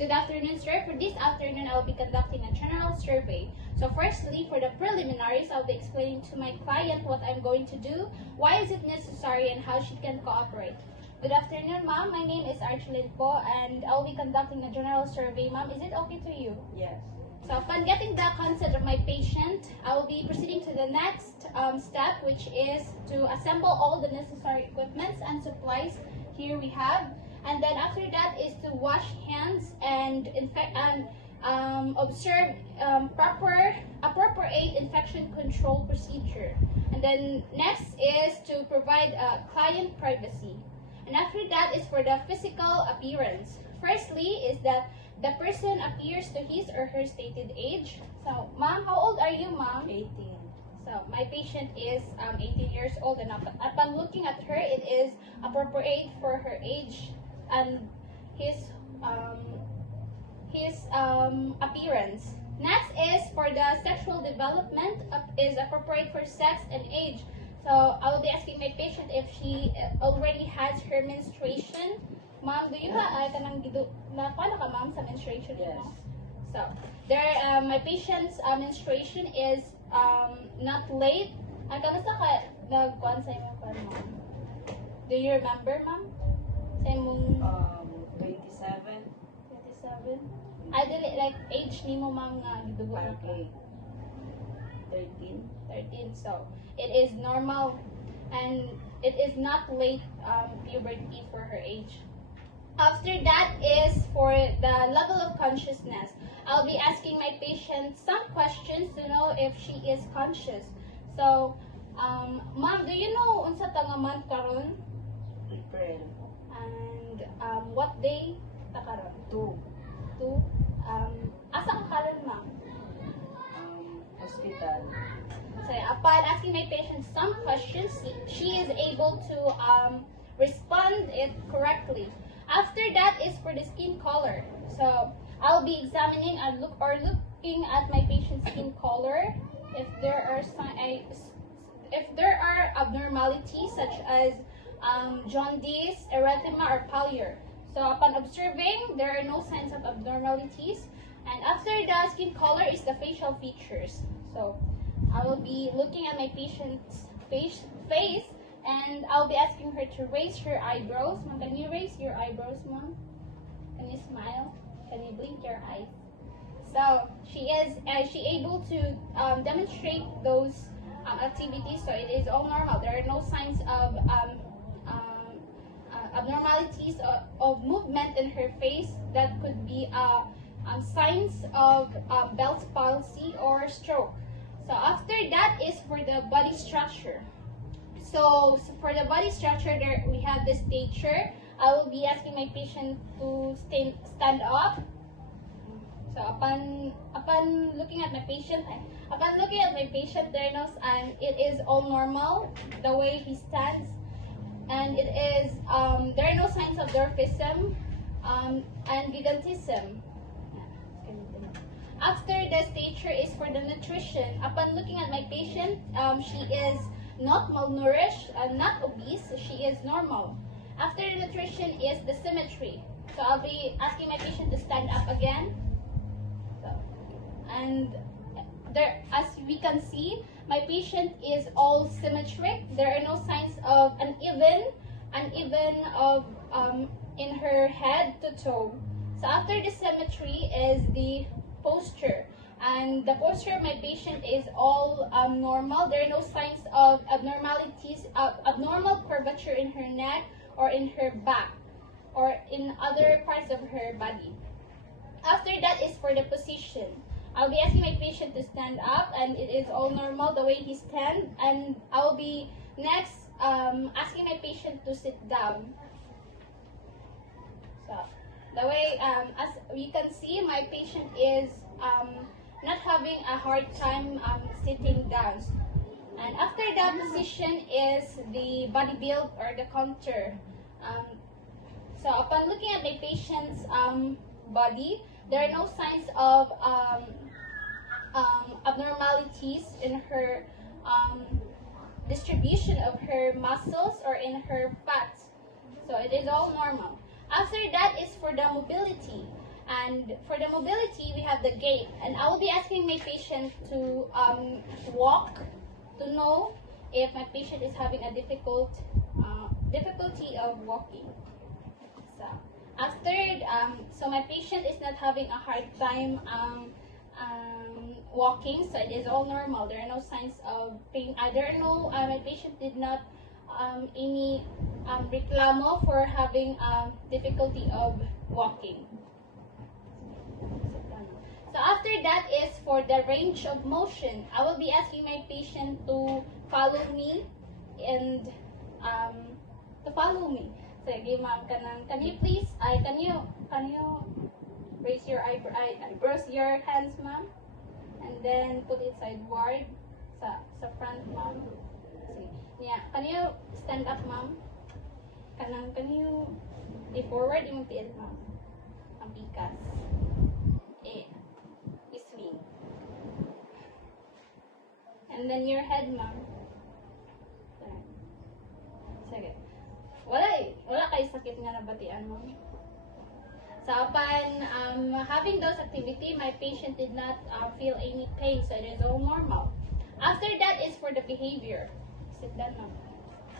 Good afternoon, sir. For this afternoon, I will be conducting a general survey. So firstly, for the preliminaries, I'll be explaining to my client what I'm going to do, why is it necessary, and how she can cooperate. Good afternoon, ma'am. My name is Archelin po, and I'll be conducting a general survey. Ma'am, is it okay to you? Yes. So upon getting the consent of my patient, I will be proceeding to the next step, which is to assemble all the necessary equipments and supplies. Here we have. And then after that is to wash hands and observe appropriate infection control procedure. And then next is to provide client privacy. And after that is for the physical appearance. Firstly is that the person appears to his or her stated age. So, ma'am, how old are you, ma'am? 18. So, my patient is 18 years old, and upon looking at her, it is appropriate for her age and his appearance. Next is for the sexual development is appropriate for sex and age. So I will be asking my patient if she already has her menstruation. Ma'am, do you have paano ka, ma'am, sa menstruation Yes. mo? So there, my patient's menstruation is not late. Ay, kamusta ka nagkuhan sa imong kuhan, ma'am? Do you remember, ma'am? Sa imong 27. 27? I dili like age nimo, ma'am, nga gidugo na ka. 13. 13. So it is normal and it is not late puberty for her age. After that is for the level of consciousness. I'll be asking my patient some questions to know if she is conscious. So, ma'am, do you know unsa ta nga month karon? April. And what day ta karon? 2. Asa ka karon, ma'am? Hospital. So, upon asking my patient some questions, she is able to respond it correctly. After that is for the skin color. So, I'll be examining and looking at my patient's skin color. If there are abnormalities such as jaundice, erythema, or pallor. So, upon observing, there are no signs of abnormalities. And after the skin color is the facial features. So, I will be looking at my patient's face and I'll be asking her to raise her eyebrows. Ma'am, can you raise your eyebrows, ma'am? Can you smile? Can you blink your eyes? So, she is able to demonstrate those activities, so it is all normal. There are no signs of abnormalities of movement in her face that could be signs of Bell's palsy or stroke. So after that is for the body structure. So for the body structure, there we have the stature. I will be asking my patient to stand up. So upon looking at my patient, there knows and it is all normal the way he stands, and it is there are no signs of dwarfism and gigantism. After the stature is for the nutrition. Upon looking at my patient, she is not malnourished, not obese, she is normal. After the nutrition is the symmetry. So I'll be asking my patient to stand up again. So, and there, as we can see, my patient is all symmetric. There are no signs of uneven of in her head to toe. So after the symmetry is the posture, and the posture of my patient is all normal. There are no signs of abnormalities, abnormal curvature in her neck or in her back or in other parts of her body. After that is for the position. I'll be asking my patient to stand up, and it is all normal the way he stands, and I will be next asking my patient to sit down. So the way, as we can see, my patient is not having a hard time sitting down. And after that position is the body build or the contour. So upon looking at my patient's body, there are no signs of abnormalities in her distribution of her muscles or in her fats. So it is all normal. After that is for the mobility. And And for the mobility, we have the gait. And I will be asking my patient to walk to know if my patient is having a difficulty of walking. So after, so my patient is not having a hard time walking, so it is all normal. There are no signs of pain. My patient did not any reclamo for having difficulty of walking. So after that is for the range of motion. I will be asking my patient to follow me and to follow me. So again, ma'am, can you please, can you raise your eyebrows, your hands, ma'am, and then put it sideward sa front, ma'am. Sige. Yeah, can you stand up, ma'am? Can you forward yung tiil, ma'am? Ang pikas. Swing. And then your head, ma'am. Sige. Wala kay sakit nga nabatian, ma'am. So upon having those activity, my patient did not feel any pain, so it is all normal. After that is for the behavior. Sit down, ma'am.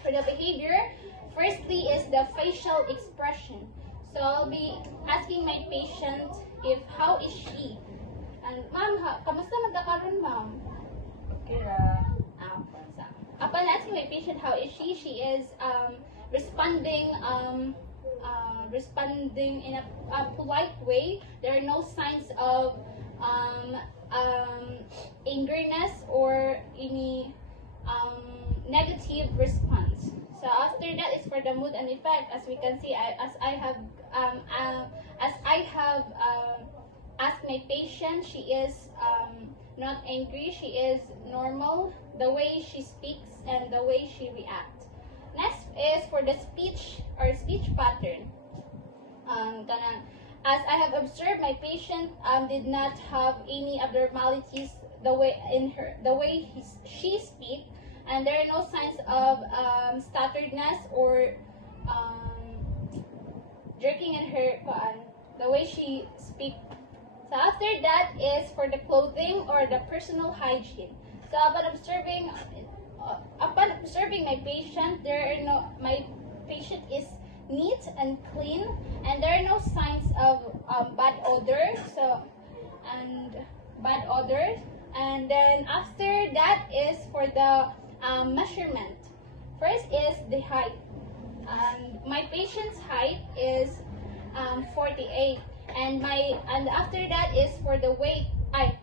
For the behavior, firstly is the facial expression. So I'll be asking my patient if how is she. And ma'am, kamusta magkakaroon, ma'am? Okay ra. So, upon asking my patient how is she is responding in a polite way. There are no signs of angerness or any negative response. So after that is for the mood and effect. As we can see, as I have asked my patient, she is not angry. She is normal. The way she speaks and the way she reacts. Next is for the speech or speech pattern. As I have observed, my patient did not have any abnormalities the way she speaks, and there are no signs of stutteredness or jerking in her the way she speaks. So after that is for the clothing or the personal hygiene. So upon observing my patient, my patient is neat and clean, and there are no signs of bad odor. And then after that is for the measurement. First is the height. My patient's height is 48, and after that is for the weight. My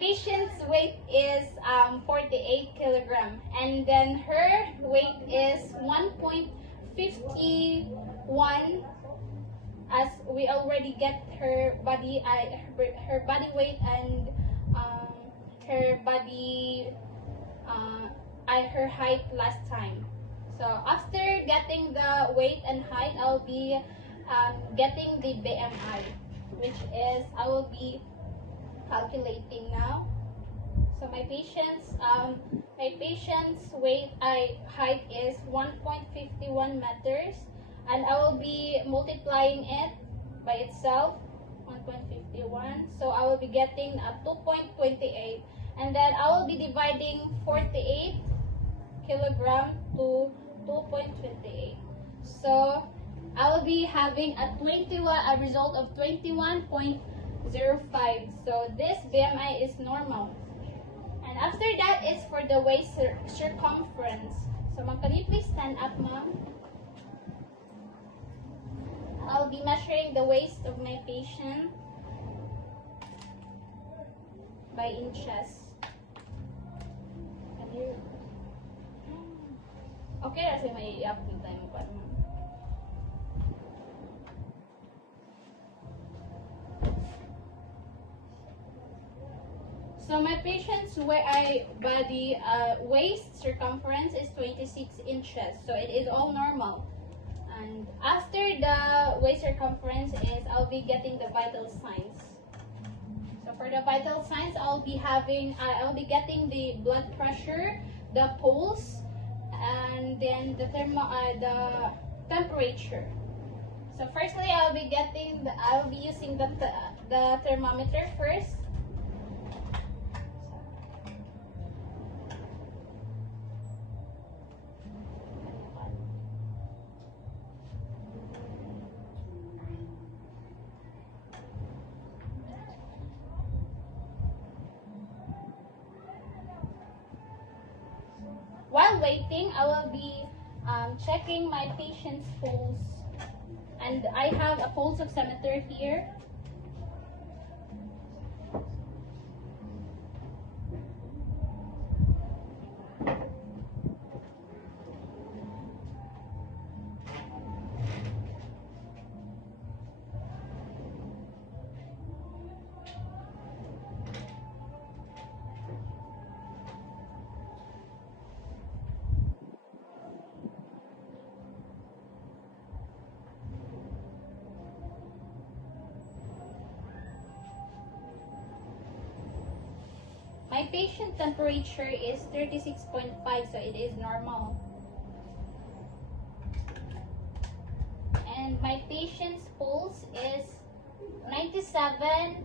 patient's weight is 48 kilogram, and then her weight is 1.51. As we already get her body weight and her body her height last time. So after getting the weight and height, I'll be getting the BMI, which is I will be calculating now. So my patient's height is 1.51 meters, and I will be multiplying it by itself, 1.51. So I will be getting a 2.28, and then I will be dividing 48 kilogram to 2.28. So I will be having a result of 21.05. So this BMI is normal. And after that is for the waist circumference. So ma'am, can you please stand up, ma'am? I'll be measuring the waist of my patient by inches. Can you? Okay, kasi may i-update tayo pa, ma'am. So my patient's waist circumference is 26 inches. So it is all normal. And after the waist circumference I'll be getting the vital signs. So for the vital signs, I'll be getting the blood pressure, the pulse, and then the temperature. So firstly, I'll be using the thermometer first. While waiting, I will be checking my patient's pulse, and I have a pulse oximeter here. My patient temperature is 36.5, so it is normal. And my patient's pulse is 97.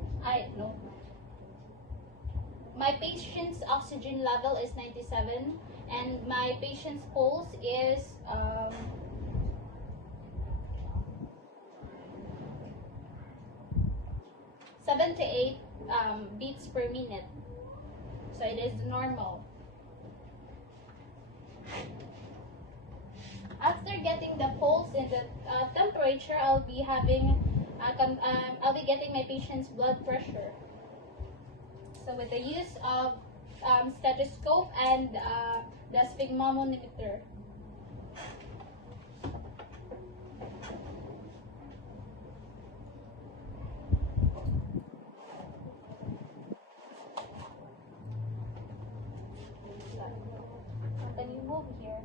My patient's oxygen level is 97, and my patient's pulse is 78 beats per minute. So it is normal. After getting the pulse and the temperature, I'll be getting my patient's blood pressure. So with the use of stethoscope and the sphygmomanometer. Can you move here?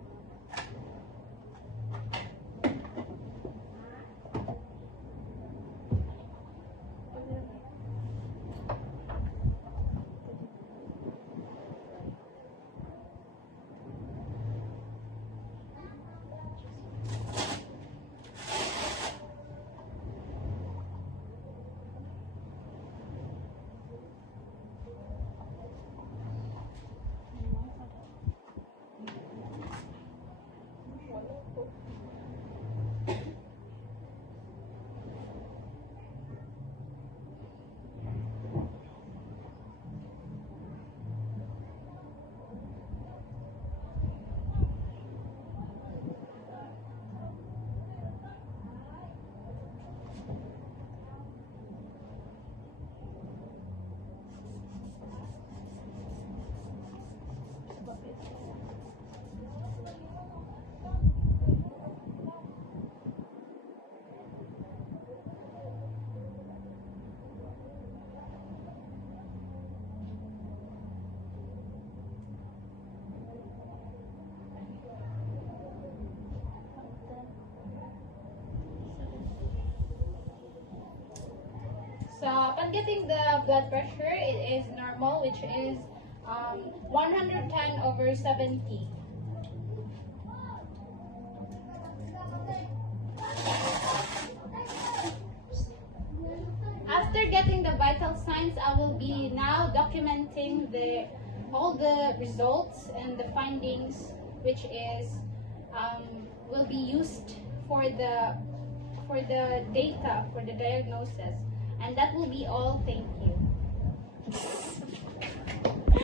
So upon getting the blood pressure, it is normal, which is 110/70. After getting the vital signs, I will be now documenting all the results and the findings, which is will be used for the data for the diagnosis. And that will be all. Thank you.